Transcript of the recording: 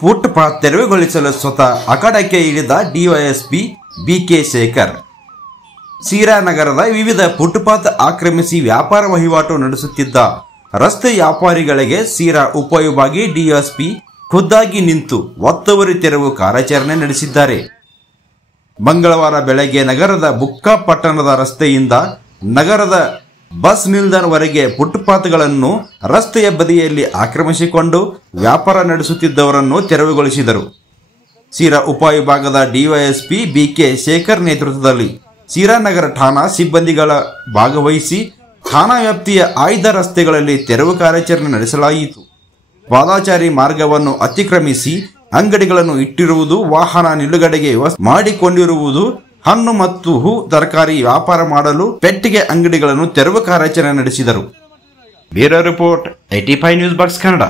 Footpath ತೆರವುಗೊಳಿಸಲು ಸ್ವತಃ ಅಖಾಡಕ್ಕೆ ಇಳಿದ ಡಿವೈಎಸ್ಪಿ ಬಿಕೆ ಶೇಖರ್. ಸಿರಾ ನಗರದ ವಿವಿಧ ಫುಟ್ಪಾತ್ ಆಕ್ರಮಿಸಿ ವ್ಯಾಪಾರ ವಹಿವಾಟು ನಡೆಸುತ್ತಿದ್ದ ರಸ್ತೆ ವ್ಯಾಪಾರಿಗಳಿಗೆ ಸಿರಾ ಉಪವಿಭಾಗಿ ಡಿಎಸ್ಪಿ ಖುದ್ದಾಗಿ ನಿಂತು ಒತ್ತುವರಿ ತೆರವು ಕಾರ್ಯಾಚರಣೆ ನಡೆಸಿದ್ದಾರೆ. ಮಂಗಳವಾರ ಬೆಳಗ್ಗೆ ನಗರದ ಬುಕ್ಕಾ ಪಟ್ಟಣದ ರಸ್ತೆಯಿಂದ ನಗರದ ಬಸ್ ನಿಲ್ದಾಣವರೆಗೆ ಫುಟ್ಪಾತ್ಗಳನ್ನು ರಸ್ತೆಯ ಬದಿಯಲ್ಲಿ ಆಕ್ರಮಿಸಿಕೊಂಡು ವ್ಯಾಪಾರ ನಡೆಸುತ್ತಿದ್ದವರನ್ನು ತೆರವುಗೊಳಿಸಿದರು. ಸಿರಾ ಉಪವಿಭಾಗದ ಡಿವೈಎಸ್ಪಿ ಬಿಕೆ ಶೇಖರ್ ನೇತೃತ್ವದಲ್ಲಿ ಸಿರಾ ನಗರ ಠಾಣಾ ಸಿಬ್ಬಂದಿಗಳ ಭಾಗವಹಿಸಿ ಠಾಣಾ ವ್ಯಾಪ್ತಿಯ ಆಯ್ದ ರಸ್ತೆಗಳಲ್ಲಿ ತೆರವು ಕಾರ್ಯಾಚರಣೆ ನಡೆಸಲಾಯಿತು. ಪಾದಾಚಾರಿ ಮಾರ್ಗವನ್ನು ಅತಿಕ್ರಮಿಸಿ ಅಂಗಡಿಗಳನ್ನು ಇಟ್ಟಿರುವುದು, ವಾಹನ ನಿಲುಗಡೆಗೆ ವ್ಯವಸ್ಥೆ ಮಾಡಿಕೊಂಡಿರುವುದು, ಹಣ್ಣು ಮತ್ತು ಹೂ ತರಕಾರಿ ವ್ಯಾಪಾರ ಮಾಡಲು ಪೆಟ್ಟಿಗೆ ಅಂಗಡಿಗಳನ್ನು ತೆರವು ಕಾರ್ಯಾಚರಣೆ ನಡೆಸಿದರು. Bureau report 85 news box Kannada.